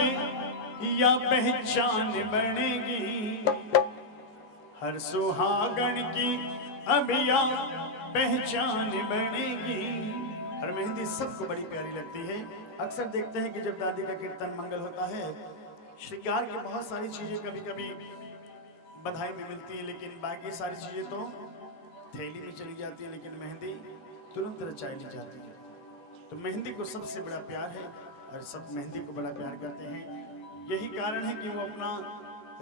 या पहचान बनेगी। हर सुहागन की अब या पहचान बनेगी। हर मेहंदी सबको बड़ी प्यारी लगती है। अक्सर देखते हैं कि जब दादी का कीर्तन मंगल होता है, श्रृंगार की बहुत सारी चीजें कभी कभी बधाई में मिलती है, लेकिन बाकी सारी चीजें तो थैली में चली जाती है, लेकिन मेहंदी तुरंत रचाई ली जाती है। तो मेहंदी को सबसे बड़ा प्यार है और सब मेहंदी को बड़ा प्यार करते हैं। यही कारण है कि वो अपना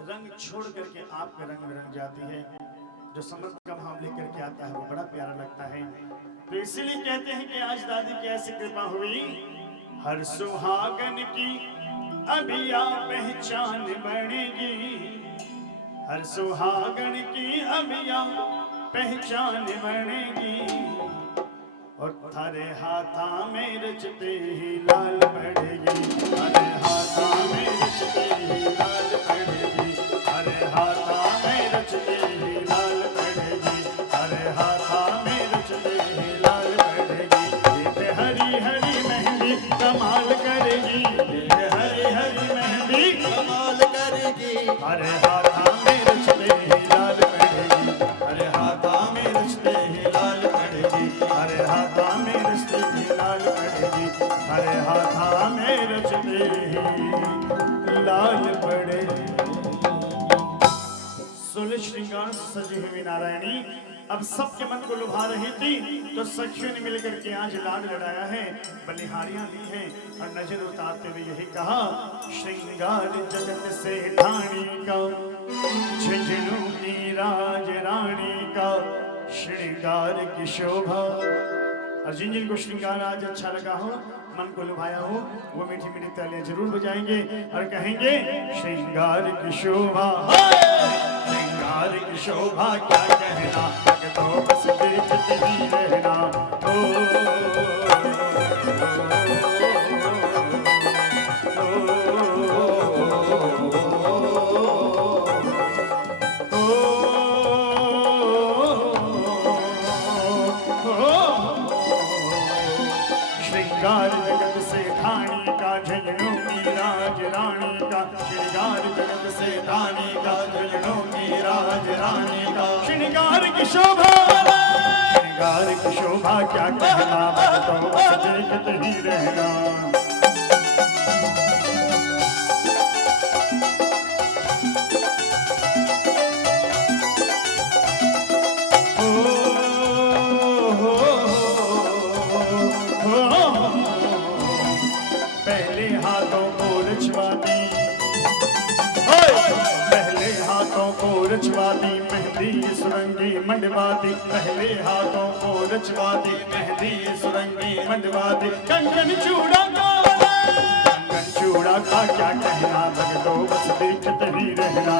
रंग छोड़ करके आपके रंग में रंग जाती है। जो समर्थ का भाव लेकर के आता है वो बड़ा प्यारा लगता है। तो इसीलिए कहते हैं कि आज दादी की ऐसी कृपा हुई। हर सुहागन की अभिया पहचान बनेगी, हर सुहागन की अभिया पहचान बनेगी। और थारे हाथा में रचते ही लाल पड़ेगी, थारे हाथा में रचते ही लाल पड़ेगी, थारे हाथा में रचते ही लाल पड़ेगी, थारे हाथा में रचते ही लाल पड़ेगी। देख हरी हरी मेहंदी कमाल करेगी, देख हरी हरी मेहंदी कमाल करेगी। हरे हाथा में रचते ही लाल पड़ेगी, हरे हाथा में रचते ही लाल पड़ेगी, हरे हाथा में रचते ही लाल पड़ेगी, हरे हाथा में रचते ही लाल पड़ेगी। सोलह श्रृंगार सजी हुई नारायणी अब सबके मन को लुभा रही थी, तो सखियों ने मिलकर के आज लाड लड़ाया है, बलिहारियां ली है और नजर उतारते हुए यही कहा। श्रृंगार जगत से ढाणी का, झुंझुनू की राज रानी का श्रृंगार की शोभा। और जिन जिनको श्रृंगार आज अच्छा लगा हो मन को लुभाया हो वो मीठी मीठी तालियां जरूर बजाएंगे और कहेंगे श्रृंगार की शोभा, श्रृंगार की शोभा क्या कहना, तो बस देखते ही रहना। श्रृंगार जगत से ठाणी का झंझनों की राज रानी का, श्रृंगार जगत से ठाणी का झंझनों की राज रानी का। श्रृंगार की शोभा, श्रृंगार की शोभा क्या कहना, तो बस देखते ही रहना। पहले हाथों को रचवाती, पहले हाथों को रचवाती मेहंदी सुरंगी मंडवाती, पहले हाथों को रचवाती मेहंदी सुरंगी मंडवाती। कंगन चूड़ा का, कंगन चूड़ा का क्या कहना, भगतों बस देखते ही रहना।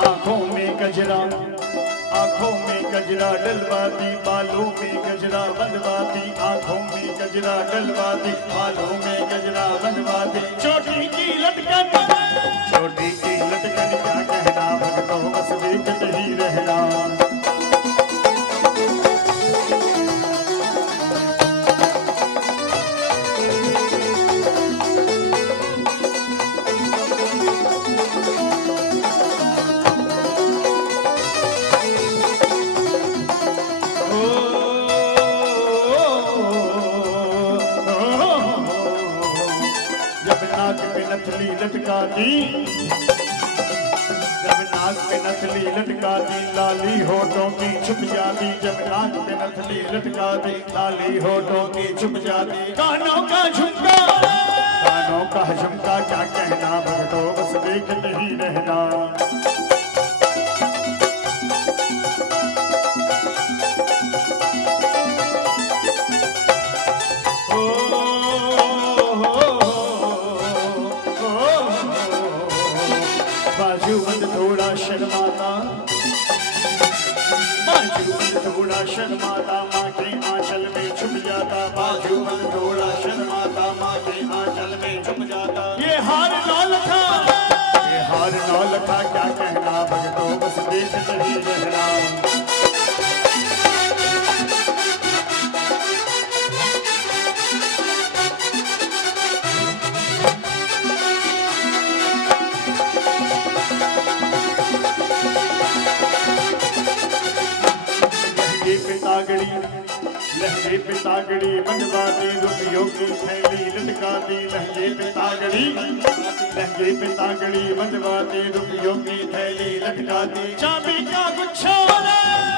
आंखों में गजरा, आंखों में गजरा डलवाती, बालों में गजरा बंधवाती, आंखों में गजरा डलवाती, बालों में गजरा बंधवाती। चोटी की लटकन, चोटी की लटकन क्या कहना, भगतों बस देखते ही रहना। नाक पे नथली लटकाती, जब नाक पे नथली लटकाती, लाली होठों की छुप जाती, जब नाक पे नथली लटकाती, लाली होठों की छुप जाती। कानों का झुमका, कानों का झुमका क्या कहना, भगतों बस देखते ही रहना। बाजूबंद थोड़ा शर्माता, बाजूबंद थोड़ा शर्माता, माँ के आंचल में छुप जाता, बाजूबंद थोड़ा शर्माता, माँ के आंचल में छुप जाता। ये हार लाल था, ये हार लाल था क्या कहना, भगतों बस देखते ही रहना। लहंगे पे तागड़ी मंडवाती, रुपयों की थैली लटकाती, लहंगे पे तागड़ी, लहंगे पे तागड़ी मंडवाती, रुपयों की थैली लटकाती। चाबी का गुच्छा,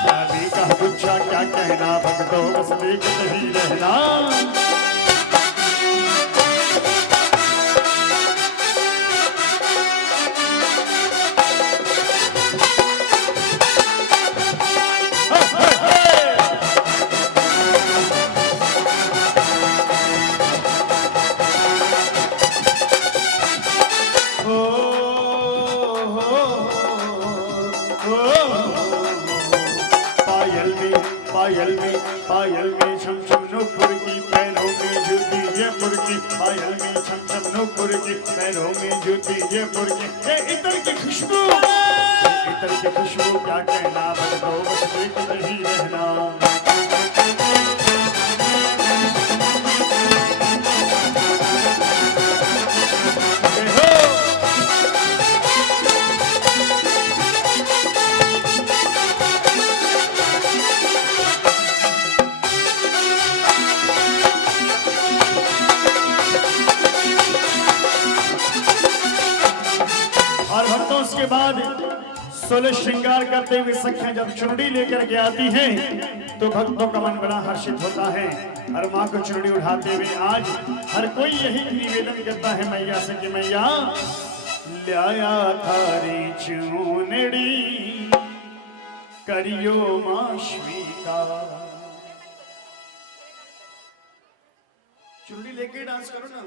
चाबी का गुच्छा क्या कहना, भगतों बस देखते ही रहना। पायल में छम छम नूपुर की, पैरों में जूती जयपुर की, पायल में छम छम नूपुर की, पैरों में जूती जयपुर की। ये इतर की खुशबू, ये इतर की खुशबू क्या कहना, भगतों बस देखते ही रहना। 16 श्रृंगार करते हुए सखियां जब चुनरी लेकर के आती हैं तो भक्तों का मन बड़ा हर्षित होता है और माँ को चुनरी उठाते हुए आज हर कोई यही निवेदन करता है मैया से कि मैया लाया थारी चुनरी करियो मां स्वीकार। चुनरी लेके डांस करो ना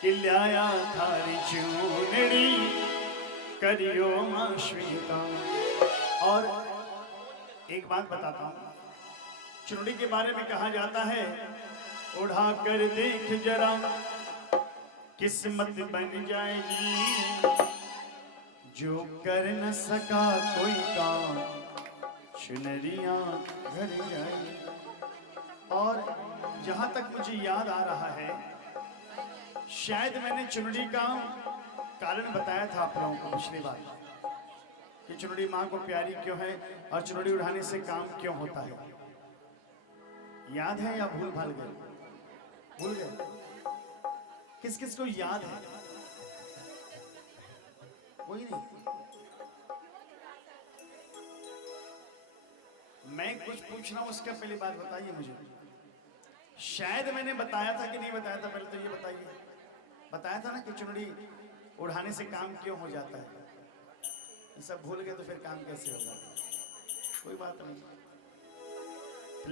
कि लाया थारी चुनरी करियो मां स्वीकार। और एक बात बताता हूं, चुनरी के बारे में कहा जाता है उड़ा कर देख जरा किस्मत बन जाएगी, जो कर न सका कोई काम चुनरियां घर जाएगी। और जहां तक मुझे याद आ रहा है शायद मैंने चुनरी का कारण बताया था आप लोगों को पिछली बार कि चुनरी माँ को प्यारी क्यों है और चुनरी उठाने से काम क्यों होता है। याद है या भूल भाल गए? भूल गए? किस किस को याद है? कोई नहीं? मैं कुछ पूछ रहा हूं उसका पहले बात बताइए मुझे। शायद मैंने बताया था कि नहीं बताया था, पहले तो ये बताइए। बताया था ना कि चुनरी उड़ाने से काम क्यों हो जाता है। ये सब भूल गए तो फिर काम कैसे होगा? कोई बात नहीं।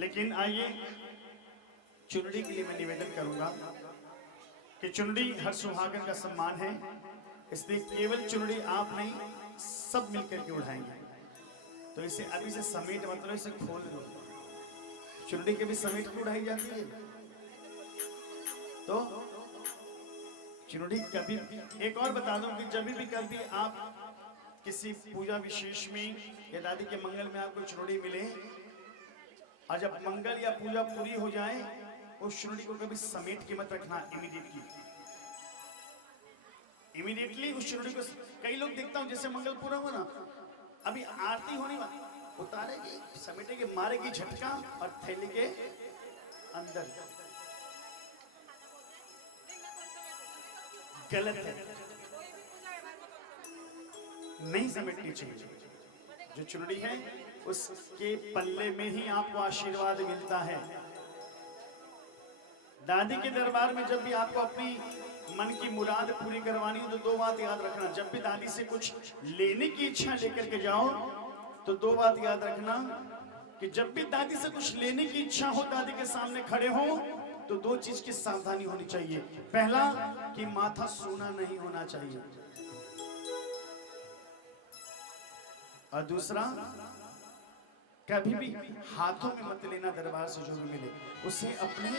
लेकिन आइए चुनरी के लिए मैं निवेदन करूंगा कि चुनरी हर सुहागन का सम्मान है, इसलिए केवल चुनरी आप नहीं सब मिलकर के उड़ाएंगे। तो इसे अभी से समेट मतलब इसे खोल दो। चुनरी के भी समेट के उड़ाई जाती है। तो चुनरी कभी, एक और बता दूं कि जब भी कभी आप किसी पूजा विशेष में या दादी के मंगल में आपको चुनरी मिले और जब मंगल या पूजा पूरी हो जाए उस चुनरी को कभी समेट के मत रखना। इमीडिएटली उस चुनरी को, कई लोग देखता हूं जैसे मंगल पूरा हुआ ना, अभी आरती होने वाली, उतारेगी, समेटेगी, मारेगी झटका और थैली के अंदर। गलत है, नहीं समेटनी चाहिए। जो चुनरी है उसके पल्ले में ही आपको आशीर्वाद मिलता है। दादी के दरबार में जब भी आपको अपनी मन की मुराद पूरी करवानी हो तो दो बात याद रखना। जब भी दादी से कुछ लेने की इच्छा लेकर के जाओ तो दो बात याद रखना कि जब भी दादी से कुछ लेने की इच्छा हो, दादी के सामने खड़े हो, तो दो चीज की सावधानी होनी चाहिए। पहला कि माथा सूना नहीं होना चाहिए, और दूसरा कभी भी हाथों में मत लेना। दरबार से जो भी मिले उसे अपने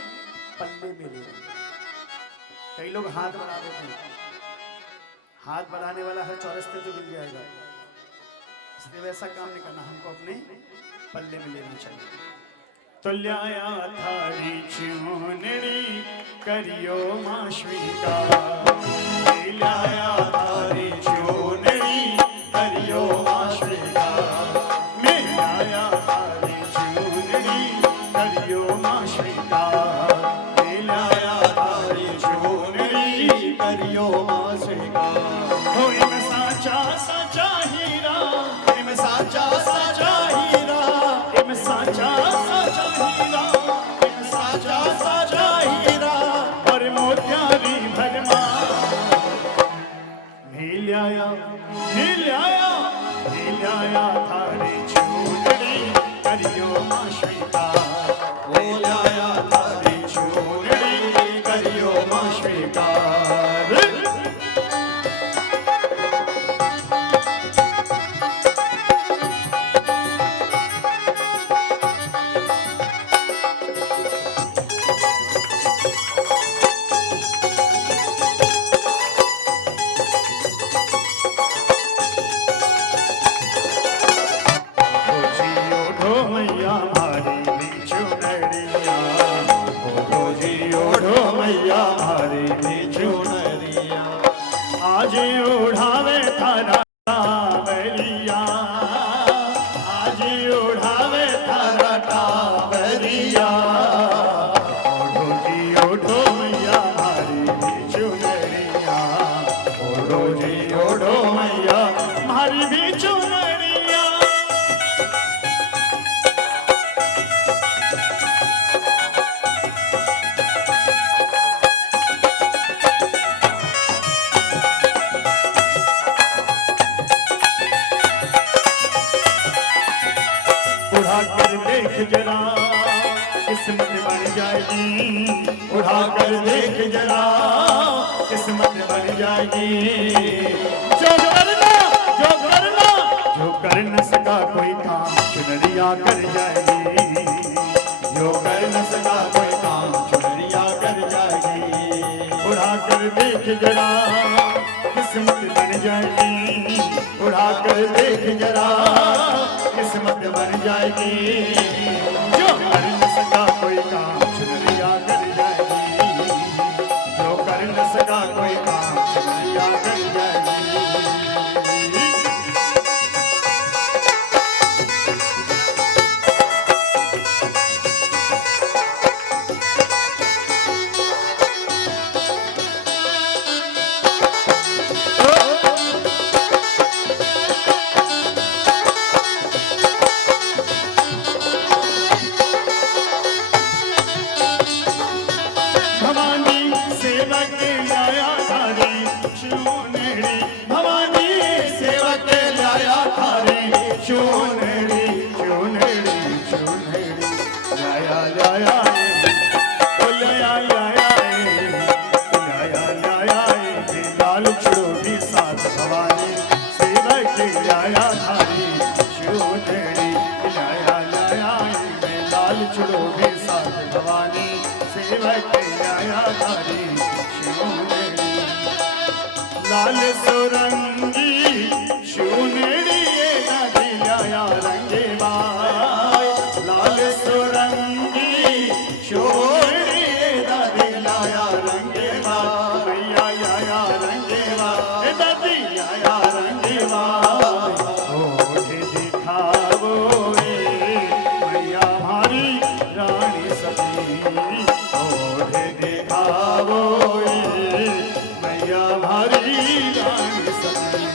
पल्ले में ले। कई लोग हाथ बढ़ा देते हैं, हाथ बढ़ाने वाला हर चौरस्ते पे मिल जाएगा, इसलिए वैसा काम नहीं करना, हमको अपने पल्ले में लेना चाहिए। तो लाया थारी चुनरी करियो मां स्वीकार, लाया थारी चुनरी करियो मां स्वीकार, मैं लाया थारी चुनरी करियो मां स्वीकार, लाया थारी चुनरी करियो मां स्वीकार। हो इम साचा साचा हीरा, इम साचा साचा हीरा, इम साचा साचा हीरा, इम साचा साचा हीरा, और मोतियारी भरमा मिलाया मिलाया मिलाया थारी चुनरी करियो मां स्वीकार, मिलाया थारी चुनरी करियो मां स्वीकार। आज उड़ावे थारा टावरिया, आज उड़ावे थारा टावरिया, ओढ़ो जी ओढ़ो मैया मारी चुनरिया, ओढ़ो जी ओढ़ो मैया मारी भी चुनरिया। देख जरा किस्मत बन जाएगी, उठा कर देख जरा किस्मत बन जाएगी। जो कर न सका कोई काम चुनरिया कर जाएगी, जो कर न सका कोई काम चुनरिया कर जाएगी। उड़ा कर देख जरा किस्मत बन जाएगी, उड़ा कर देख जरा किस्मत बन जाएगी। जो कर न सका कोई काम चुनरिया कर जाएगी, जो कर न सका कोई काम चुनरिया कर जाएगी। लाल सुरंगी शूनेड़ी नदिया रंगे बाय, लाल सुरंगी शूनेड़ी नदिया रंगे बाय, मैया या रंगे बाय, नदिया रंगे बाय। ओढ़े दिखावो मैया हमारी रानी सती, ओढ़े दिखावो मैया हमारी रानी सती।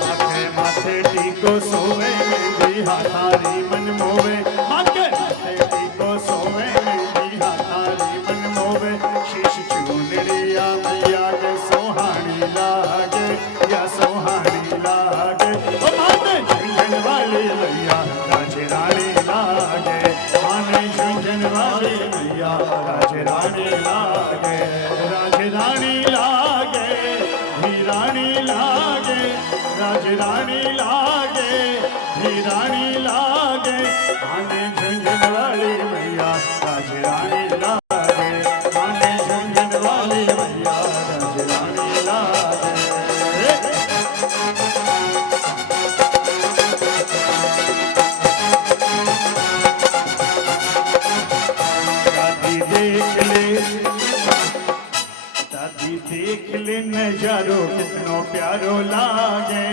माथे माथे टीको सोवे मेरी हाथारी मन मोवे, माथे टीको सोवे मेरी हाथारी मन मोवे। शीश चूनरिया मैया के सोहानी लागे, या सोहानी लागे। ओ माथे झुंझुन वाली मैया राज रानी लागे, माने झुंझुन वाली मैया राज रानी लागे, राज रानी लागे, भी रानी लागे, राज रानी लागे, भी रानी लागे। माने झुंझुन वाली मैया राज रानी लागे, माने झुंझुन वाली मैया राज रानी लागे। दादी देख ले नजारो कितनो प्यारो लागे,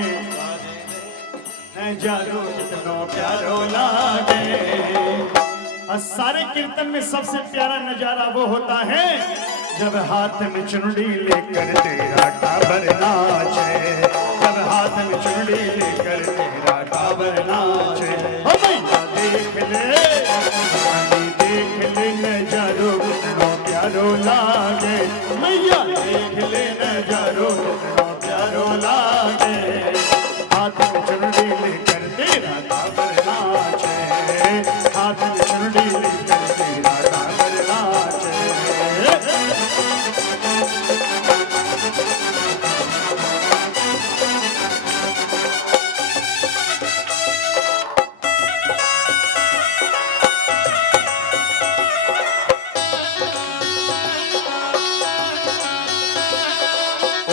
नजारो कितनो प्यारो लागे। और सारे कीर्तन में सबसे प्यारा नजारा वो होता है जब हाथ में चुनरी लेकर तेरा टाबर नाचे, जब हाथ में चुनरी लेकर तेरा टाबर नाचे। ओ मैया देख ले नजारो कितनो प्यारो लागे, मैया देख ले नजारो कितनो प्यारो लागे। हाथ में चुनरी लेकर तेरा टाबर नाचे, हाथ में चुनरी लेकर तेरा टाबर नाचे।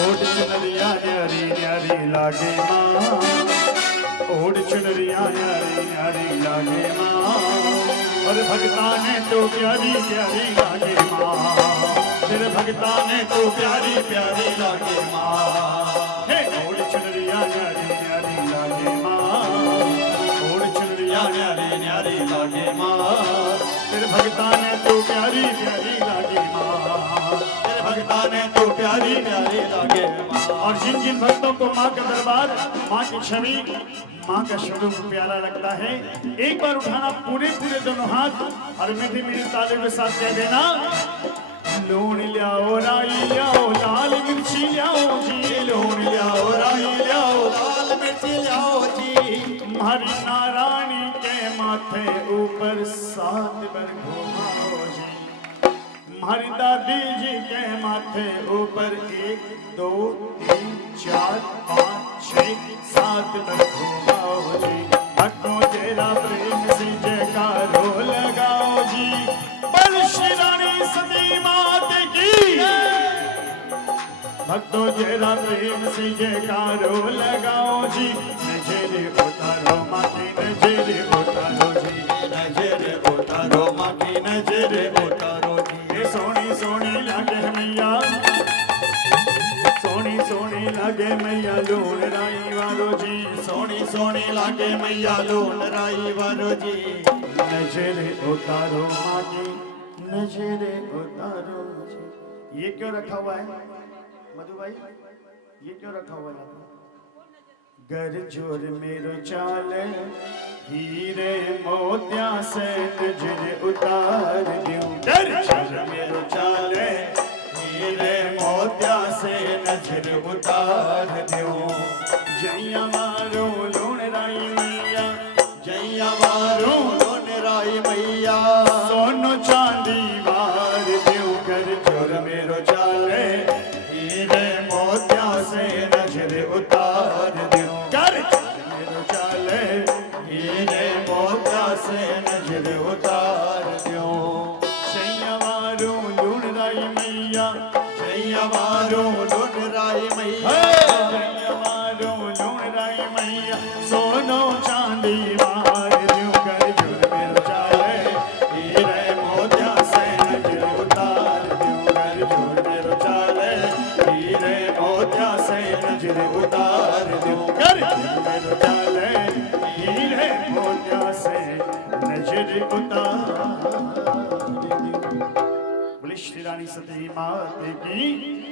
ओढ़ चुनरिया न्यारी न्यारी लागे माँ, ओढ़ चुनरिया न्यारी न्यारी लागे माँ। और भगता ने तो प्यारी प्यारी लागे माँ, फिर भगता ने तो प्यारी प्यारी लागे माँ। हे ओढ़ चुनरिया न्यारी न्यारी लागे माँ, ओढ़ चुनरिया न्यारी न्यारी लागे माँ। फिर भगता ने तो प्यारी प्यारी लागे माँ, फिर भगता ने तो प्यारी प्यारी लागे माँ। और जिन जिन भक्तों को माँ का दरबार, माँ की छवि, माँ का स्वरूप प्यारा लगता है, एक बार उठाना पूरे पूरे दोनों हाथ और मीठी मीठी ताली के साथ कह देना, लूण लियाओ राई लियाओ लाल मिर्च लियाओ जी, लूण लियाओ, राई लियाओ, लाल मिर्च लियाओ जी। हमारी नारायणी के माथे ऊपर 7 बार घुमाओ जी, हमारी दादी जी के माथे ऊपर 1 2 3 4 5 6 7 बार घुमाओ जी। भक्तों तेरा प्रेम से जयकारो लगाओ जी, बल श्री रानी सती मात की। भक्तों तेरा प्रेम से जयकारो लगाओ जी, नजरे उतारो माँ की नजरे उतारो जी, नजर उतारो माँ की नजर उतारो जी। ये सोनी सोनी लागे मैया, सोनी सोनी लागे मैया लूण राई वालो जी, सोनी सोनी लागे मैया लूण राई वारो जी। नजरे उतारो माँ की नजरे उतारो जी। ये क्यों रखा हुआ है मधु भाई, ये क्यों रखा हुआ है? गर जोर मेरो चाल हीरे मोतिया से नजर उतार दूं, गर जोर मेरो चाल हीरे मोतिया से नजर उतार दूं। जैया मारो लूण राई मैया, जैया मारो लूण राई मैया, सोनो चांदी वार दूं, गर जोर मेरो चाल हीरे मोतिया से नजर उतार दूं। गर जोर मेरो चाल हीरे मोतिया से नजर उतार दूं। जैया मारो लूण राई मैया, जैया मारो लूण राई मैया, जैया मारो लूण राई मैया, सोनो चांदी वार दूं, गर जोर मेरो चाल हीरे मोतिया से नजर उतार दूं। गर जोर मेरो चाल हीरे मोतिया से नजर उतार दूं। गर जोर मेरो चाल हीरे मोतिया से नजर उतार दूं। बोले श्री रानी सती मात की।